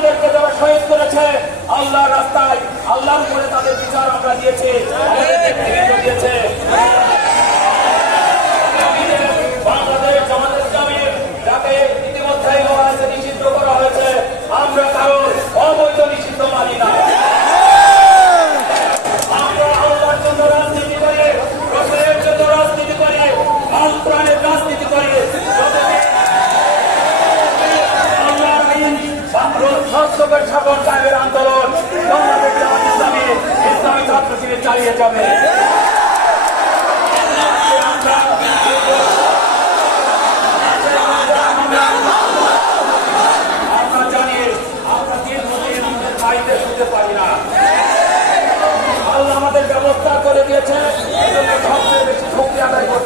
আমাদেরকে যারা শহীদ করেছে আল্লাহর রাস্তায় আল্লাহর করে তাদের বিচার আমরা দিয়েছি। দিয়েছে।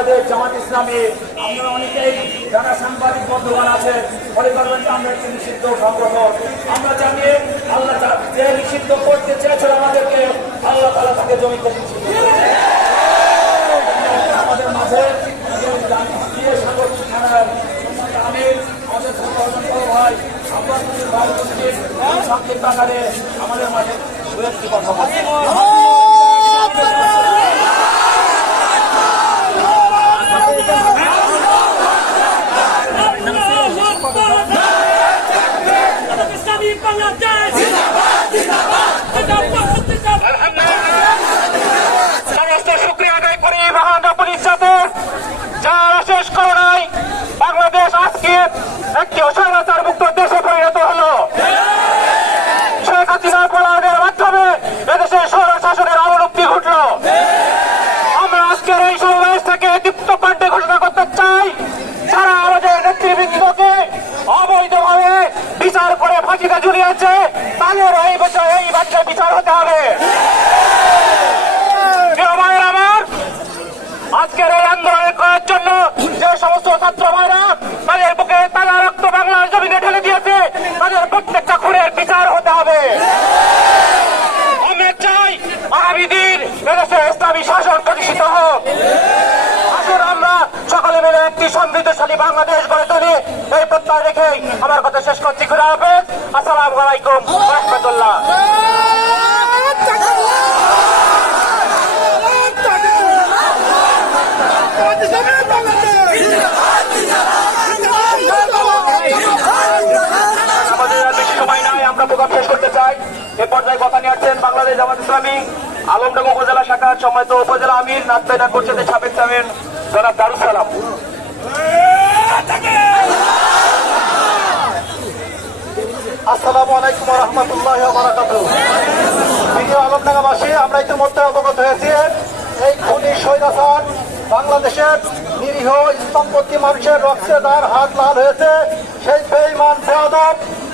আমাদের জামাত ইসলামী আপনারা অনেকেই যারা সাংবাদিক বন্ধুগণ আছে ফলে করবেন আমরা একটি নিষিদ্ধ সংগ্রহ। আমরা জানি আল্লাহ যে নিষিদ্ধ করতে চেয়েছে আমাদেরকে, আল্লাহ তালা তাকে জমিতে আমাদের মাঝে আমাদের মাঝে কথা বলছি। সমৃদ্ধশালী বাংলাদেশ গড়ে তুলি। এই প্রত্যয় রেখেই আমার কথা শেষ করছি। খুদা হবে আসসালাম আলাইকুম। রহমতুল্লাহ। করতে চাই। কথা নিয়ে বাংলাদেশ ইসলামী আলমডাঙ্গা উপজেলা শাখার সময়ত উপজেলা আমির সাবেক সামিন জনাব দারুসালাম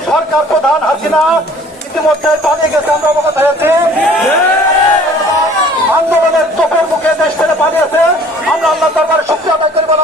সরকার প্রধান হাসিনা ইতিমধ্যে পালিয়ে গেছে, আমরা অবগত হয়েছি। আন্দোলনের চোখের মুখে দেশ ছেড়ে পালিয়েছে। আমরা আল্লাহ দরবারে শক্তি আদায় করি বলে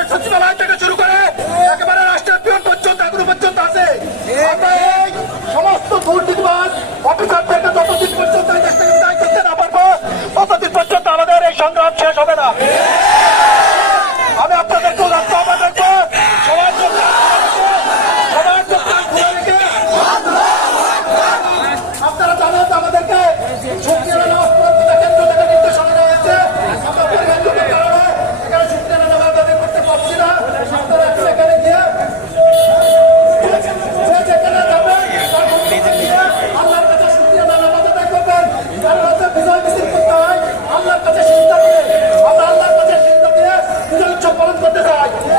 আজকে সচিবালয় থেকে শুরু করে একেবারে রাষ্ট্রের পিয়ন পর্যন্ত, এখনও পর্যন্ত আছে। সমস্ত এই সমস্ত দুর্নীতিবাদ অফিসারদেরকে যতদিন পর্যন্ত এই দেশ থেকে বিদায় করতে না পারব, ততদিন পর্যন্ত আমাদের এই সংগ্রাম শেষ হবে না। Yeah.